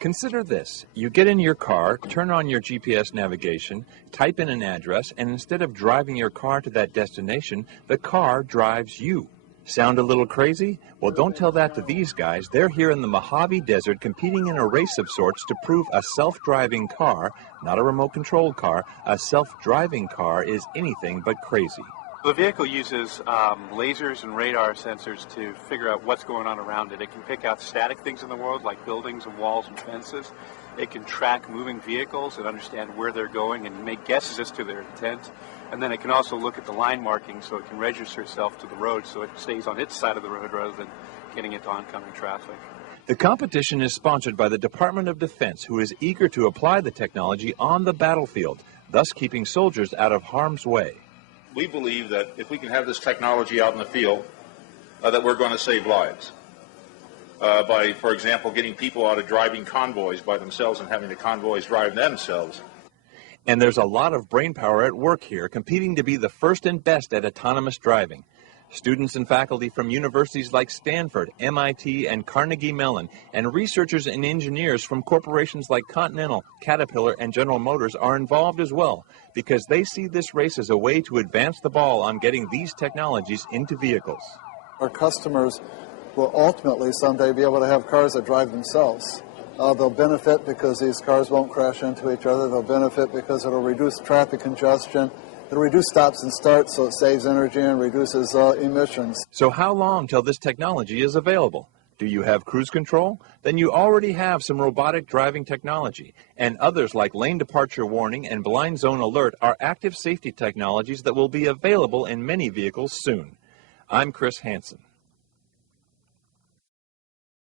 Consider this. You get in your car, turn on your GPS navigation, type in an address, and instead of driving your car to that destination, the car drives you. Sound a little crazy? Well, don't tell that to these guys. They're here in the Mojave Desert competing in a race of sorts to prove a self-driving car, not a remote-controlled car, a self-driving car is anything but crazy. The vehicle uses lasers and radar sensors to figure out what's going on around it. It can pick out static things in the world like buildings and walls and fences. It can track moving vehicles and understand where they're going and make guesses as to their intent. And then it can also look at the line markings so it can register itself to the road so it stays on its side of the road rather than getting into oncoming traffic. The competition is sponsored by the Department of Defense, who is eager to apply the technology on the battlefield, thus keeping soldiers out of harm's way. We believe that if we can have this technology out in the field, that we're going to save lives. By, for example, getting people out of driving convoys by themselves and having the convoys drive themselves. And there's a lot of brainpower at work here, competing to be the first and best at autonomous driving. Students and faculty from universities like Stanford, MIT, and Carnegie Mellon, and researchers and engineers from corporations like Continental, Caterpillar, and General Motors are involved as well, because they see this race as a way to advance the ball on getting these technologies into vehicles. Our customers will ultimately someday be able to have cars that drive themselves. They'll benefit because these cars won't crash into each other. They'll benefit because it'll reduce traffic congestion. It'll reduce stops and starts, so it saves energy and reduces emissions. So how long till this technology is available? Do you have cruise control? Then you already have some robotic driving technology, and others like lane departure warning and blind zone alert are active safety technologies that will be available in many vehicles soon. I'm Chris Hansen.